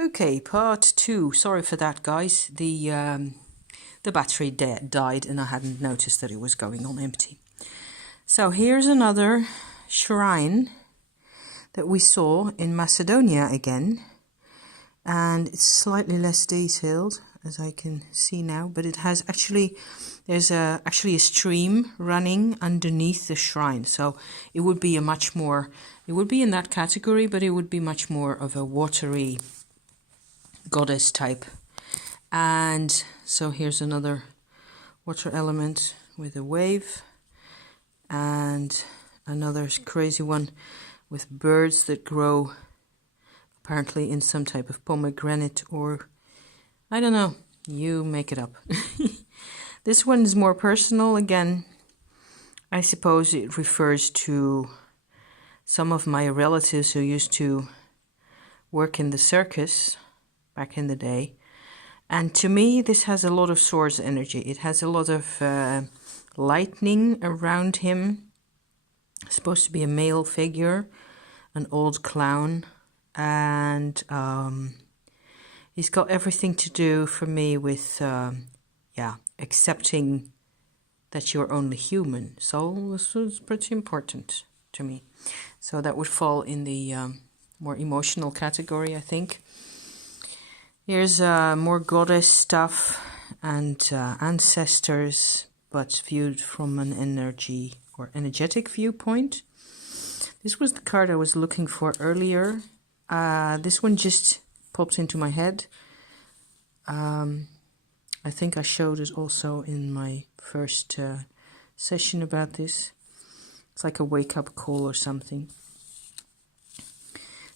Okay, part 2. Sorry for that, guys. The battery died and I hadn't noticed that it was going on empty. So here's another shrine that we saw in Macedonia again. And it's slightly less detailed, as I can see now, but it has there's actually a stream running underneath the shrine. So it would be it would be in that category, but it would be much more of a watery goddess type. And so here's another water element with a wave, and another crazy one with birds that grow apparently in some type of pomegranate, or I don't know, you make it up. This one is more personal again. I suppose it refers to some of my relatives who used to work in the circus back in the day. And to me, this has a lot of source energy. It has a lot of lightning around him. It's supposed to be a male figure, an old clown. And he's got everything to do for me with, accepting that you're only human. So this was pretty important to me. So that would fall in the more emotional category, I think. Here's more goddess stuff and ancestors, but viewed from an energy or energetic viewpoint. This was the card I was looking for earlier. This one just popped into my head. I think I showed it also in my first session about this. It's like a wake-up call or something.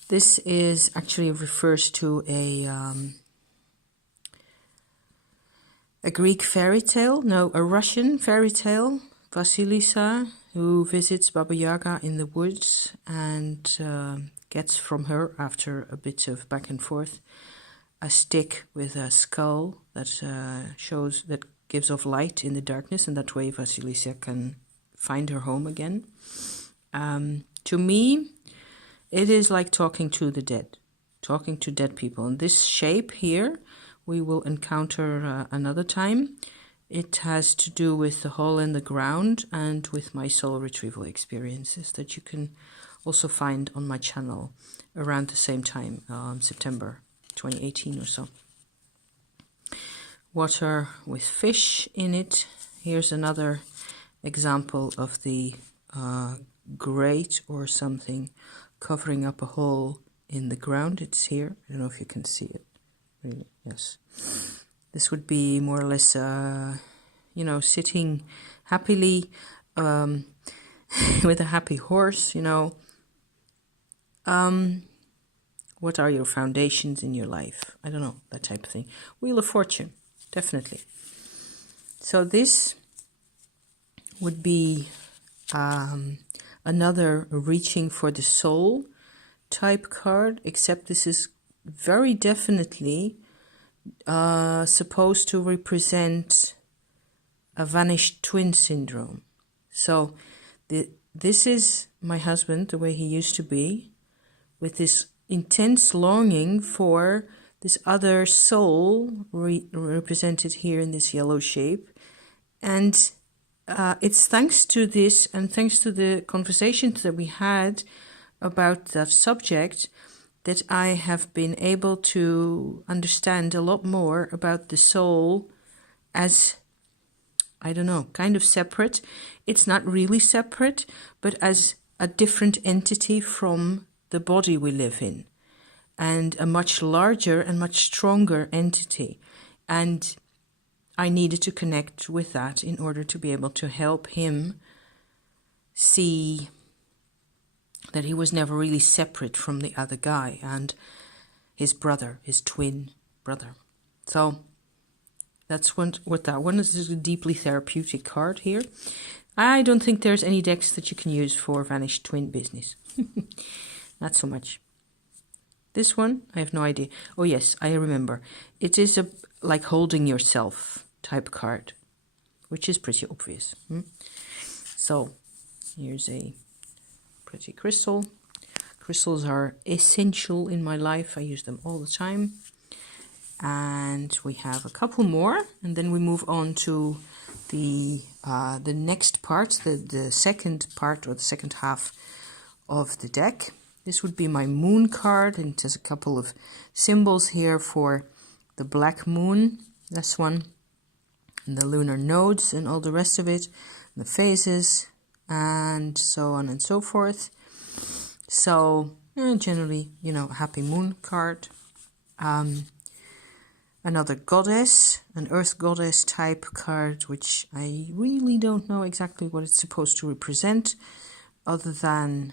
This is actually refers to a Greek fairy tale, no, a Russian fairy tale, Vasilisa, who visits Baba Yaga in the woods and gets from her, after a bit of back and forth, a stick with a skull that gives off light in the darkness, and that way Vasilisa can find her home again. To me, it is like talking to the dead, talking to dead people. And this shape here, we will encounter another time. It has to do with the hole in the ground and with my soul retrieval experiences that you can also find on my channel around the same time, September 2018 or so. Water with fish in it. Here's another example of the grate or something covering up a hole in the ground. It's here. I don't know if you can see it. Really, yes. This would be more or less, sitting happily with a happy horse, What are your foundations in your life? I don't know, that type of thing. Wheel of Fortune, definitely. So this would be another reaching for the soul type card, except this is very definitely supposed to represent a vanished twin syndrome. So this is my husband, the way he used to be, with this intense longing for this other soul represented here in this yellow shape. And it's thanks to this and thanks to the conversations that we had about that subject that I have been able to understand a lot more about the soul as, I don't know, kind of separate. It's not really separate, but as a different entity from the body we live in, and a much larger and much stronger entity. And I needed to connect with that in order to be able to help him see that he was never really separate from the other guy and his brother, his twin brother. So that's what that one is. This is a deeply therapeutic card here. I don't think there's any decks that you can use for vanished twin business. Not so much. This one, I have no idea. Oh yes, I remember. It is a like holding yourself type card, which is pretty obvious. So here's a pretty crystal Crystals are essential in my life. I use them all the time. And we have a couple more, and then we move on to the next part, the second part or the second half of the deck. This would be my moon card, and it has a couple of symbols here for the black moon, this one, and the lunar nodes and all the rest of it, the phases, and so on and so forth. So generally, you know, happy moon card. Another goddess, an earth goddess type card, which I really don't know exactly what it's supposed to represent, other than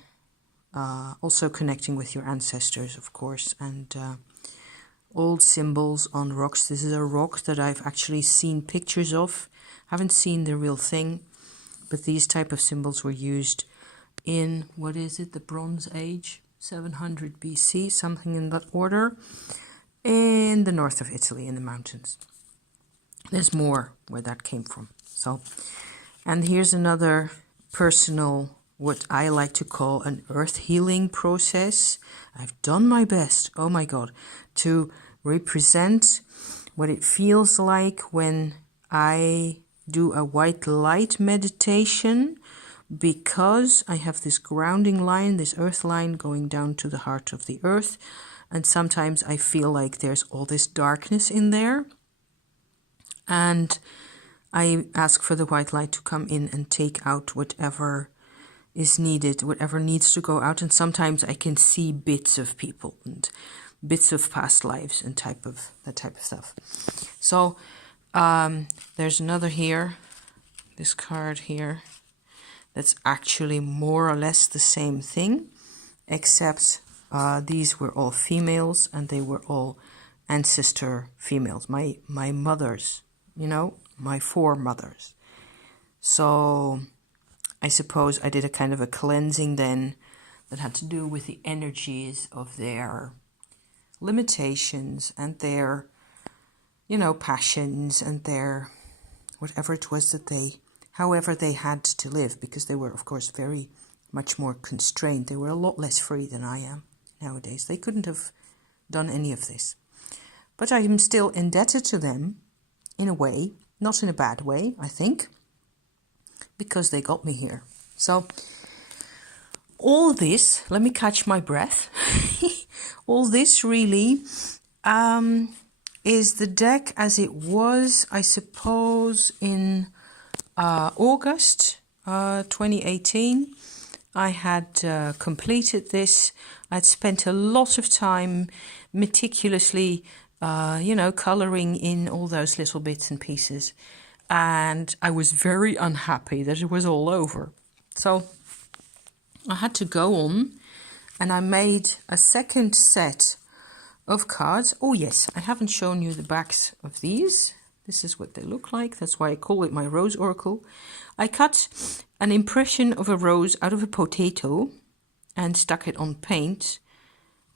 also connecting with your ancestors, of course, and old symbols on rocks. This is a rock that I've actually seen pictures of. Haven't seen the real thing, but these type of symbols were used in, what is it, the Bronze Age, 700 BC, something in that order, in the north of Italy, in the mountains. There's more where that came from. So, and here's another personal, what I like to call an earth healing process. I've done my best, oh my God, to represent what it feels like when I do a white light meditation, because I have this grounding line, this earth line going down to the heart of the earth. And sometimes I feel like there's all this darkness in there. And I ask for the white light to come in and take out whatever is needed, whatever needs to go out. And sometimes I can see bits of people and bits of past lives and that type of stuff. So there's another here, this card here, that's actually more or less the same thing, except these were all females, and they were all ancestor females, my mothers, you know, my foremothers. So I suppose I did a kind of a cleansing then that had to do with the energies of their limitations and their, you know, passions and their whatever it was that they, however they had to live, because they were, of course, very much more constrained. They were a lot less free than I am nowadays. They couldn't have done any of this. But I am still indebted to them in a way, not in a bad way, I think, because they got me here. So all this, let me catch my breath. All this really is the deck as it was, I suppose, in August 2018. I had completed this. I'd spent a lot of time meticulously, coloring in all those little bits and pieces. And I was very unhappy that it was all over. So I had to go on, and I made a second set of cards. Oh yes, I haven't shown you the backs of these. This is what they look like. That's why I call it my rose oracle. I cut an impression of a rose out of a potato and stuck it on paint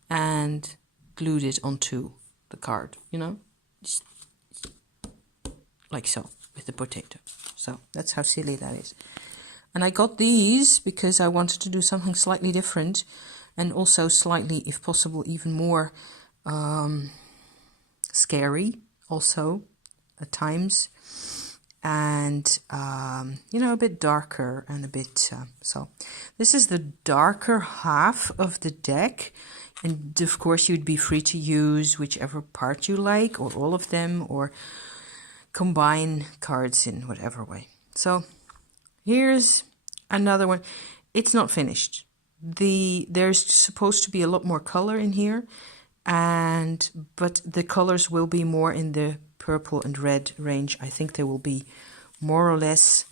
and glued it onto the card, you know, just like so, with the potato. So that's how silly that is. And I got these because I wanted to do something slightly different, and also slightly, if possible, even more scary also at times, and a bit darker and a bit so this is the darker half of the deck, and of course you'd be free to use whichever part you like, or all of them, or combine cards in whatever way. So here's another one. It's not finished. There's supposed to be a lot more color in here, but the colors will be more in the purple and red range. I think they will be more or less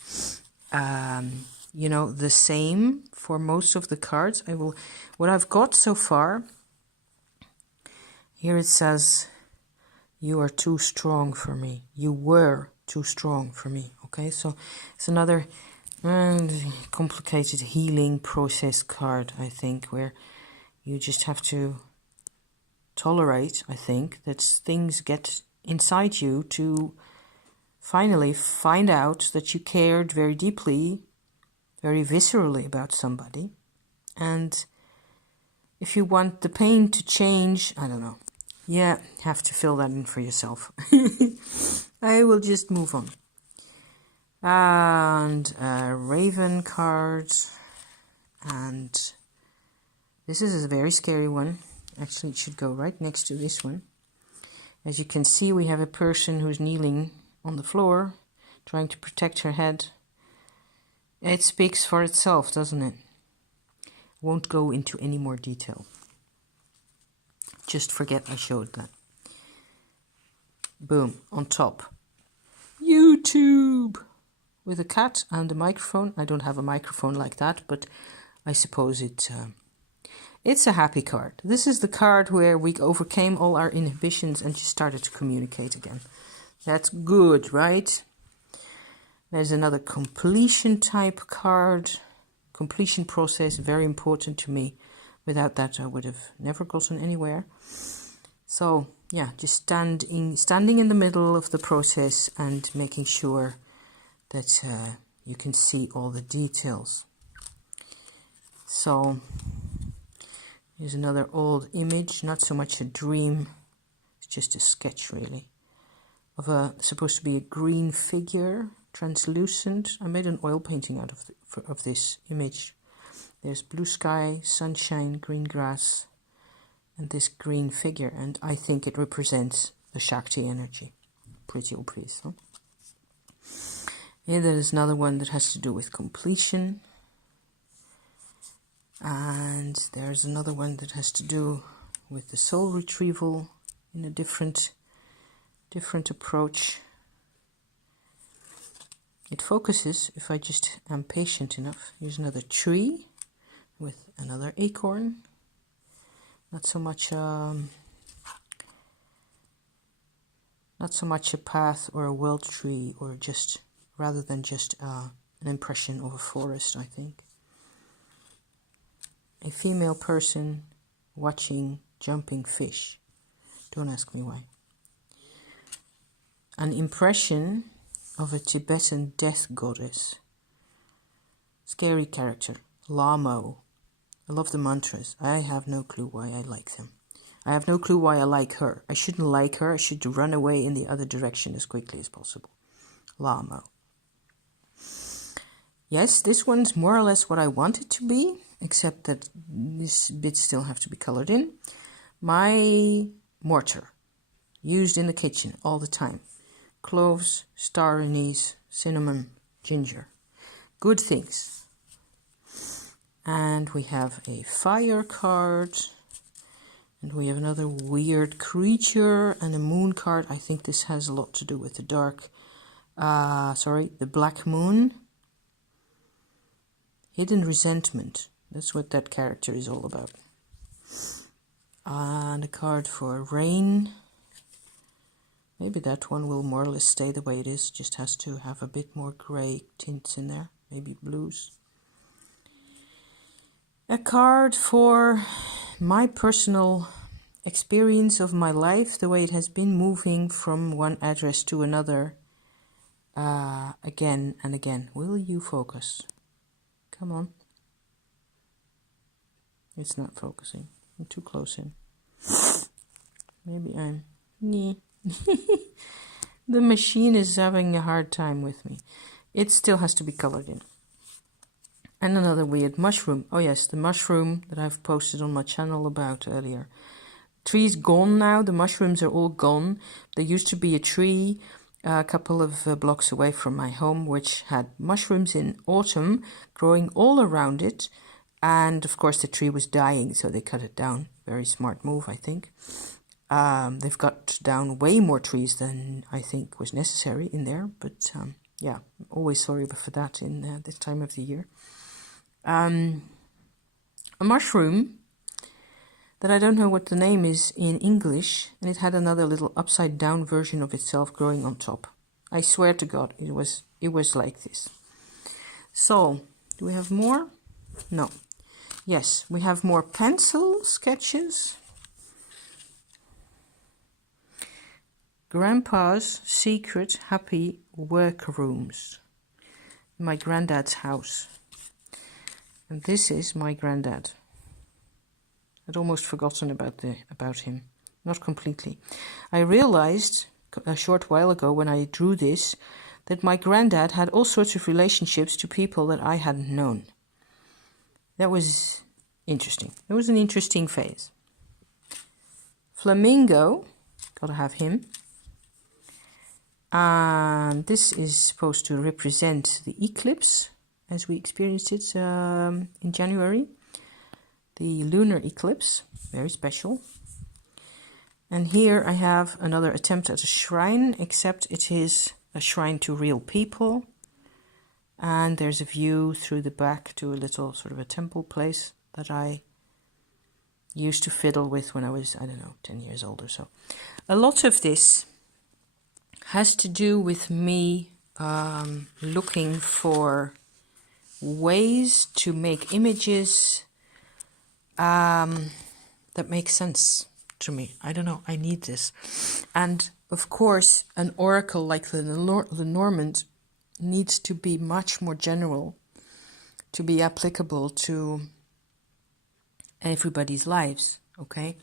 the same for most of the cards. What I've got so far, here it says, "You are too strong for me. You were too strong for me." Okay, so it's another complicated healing process card, I think, where you just have to tolerate, I think, that things get inside you to finally find out that you cared very deeply, very viscerally about somebody. And If you want the paint to change, I don't know. Yeah, have to fill that in for yourself. I will just move on. And a Raven card. And this is a very scary one. Actually, it should go right next to this one. As you can see, we have a person who's kneeling on the floor, trying to protect her head. It speaks for itself, doesn't it? Won't go into any more detail. Just forget I showed that. Boom, on top. YouTube! With a cat and a microphone. I don't have a microphone like that, but I suppose it's a happy card. This is the card where we overcame all our inhibitions and just started to communicate again. That's good, right? There's another completion type card. Completion process, very important to me. Without that, I would have never gotten anywhere. So, yeah, just standing in the middle of the process and making sure that you can see all the details. So, here's another old image, not so much a dream, it's just a sketch really, of supposed to be a green figure, translucent. I made an oil painting out of this image. There's blue sky, sunshine, green grass, and this green figure, and I think it represents the Shakti energy. Pretty old piece, huh? Here there's another one that has to do with completion. And there's another one that has to do with the soul retrieval in a different approach. It focuses, if I just am patient enough. Here's another tree with another acorn. Not so much a path or a wild tree, or just rather than just an impression of a forest, I think. A female person watching jumping fish. Don't ask me why. An impression of a Tibetan death goddess. Scary character. Lamo. I love the mantras. I have no clue why I like them. I have no clue why I like her. I shouldn't like her. I should run away in the other direction as quickly as possible. Lamo. Yes, this one's more or less what I want it to be, except that this bits still have to be colored in. My mortar, used in the kitchen all the time. Cloves, star anise, cinnamon, ginger. Good things. And we have a fire card. And we have another weird creature and a moon card. I think this has a lot to do with the the black moon. Hidden resentment. That's what that character is all about. And a card for rain. Maybe that one will more or less stay the way it is. Just has to have a bit more grey tints in there. Maybe blues. A card for my personal experience of my life. The way it has been moving from one address to another. Again and again. Will you focus? Come on. It's not focusing. I'm too close in. Maybe I'm... The machine is having a hard time with me. It still has to be colored in. And another weird mushroom. Oh yes, the mushroom that I've posted on my channel about earlier. Tree's gone now. The mushrooms are all gone. There used to be a tree a couple of blocks away from my home which had mushrooms in autumn growing all around it. And of course the tree was dying, so they cut it down. Very smart move, I think. They've got down way more trees than I think was necessary in there. But yeah, always sorry for that in this time of the year. A mushroom that I don't know what the name is in English, and it had another little upside down version of itself growing on top. I swear to God, it was like this. So, do we have more? No. Yes, we have more pencil sketches. Grandpa's secret happy workrooms. My granddad's house. And this is my granddad. I'd almost forgotten about him. Not completely. I realized a short while ago when I drew this that my granddad had all sorts of relationships to people that I hadn't known. That was interesting. It was an interesting phase. Flamingo, gotta have him. And this is supposed to represent the eclipse as we experienced it in January. The lunar eclipse, very special. And here I have another attempt at a shrine, except it is a shrine to real people. And there's a view through the back to a little sort of a temple place that I used to fiddle with when I was, 10 years old or so. A lot of this has to do with me looking for ways to make images that make sense to me. I don't know, I need this. And of course, an oracle like the Lenormand needs to be much more general to be applicable to everybody's lives, okay?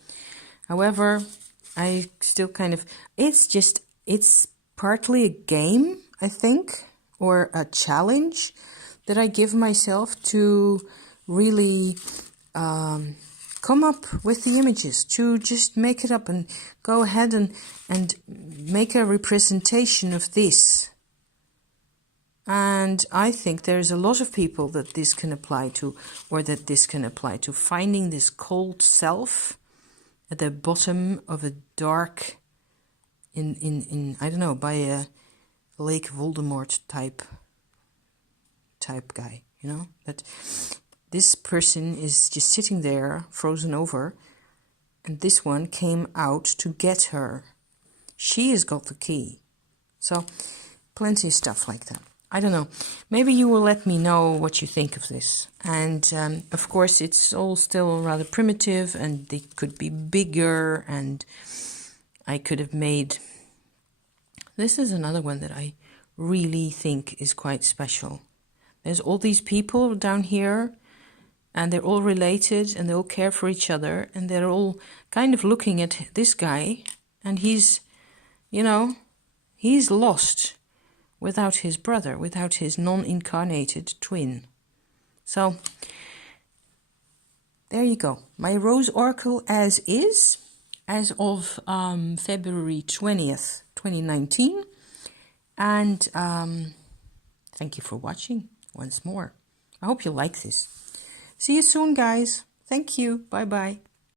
However, I still it's partly a game, I think, or a challenge that I give myself to really come up with the images, to just make it up and go ahead and make a representation of this. And I think there's a lot of people that this can apply to, or that this can apply to, finding this cold self at the bottom of a dark, I don't know, by a Lake Voldemort type guy, you know, that this person is just sitting there, frozen over, and this one came out to get her. She has got the key. So, plenty of stuff like that. I don't know. Maybe you will let me know what you think of this. And, of course, it's all still rather primitive, and they could be bigger, and I could have made... This is another one that I really think is quite special. There's all these people down here, and they're all related, and they all care for each other, and they're all kind of looking at this guy, and he's, he's lost without his brother, without his non-incarnated twin. So, there you go. My Rose Oracle as is, as of February 20th, 2019. And thank you for watching once more. I hope you like this. See you soon, guys. Thank you. Bye-bye.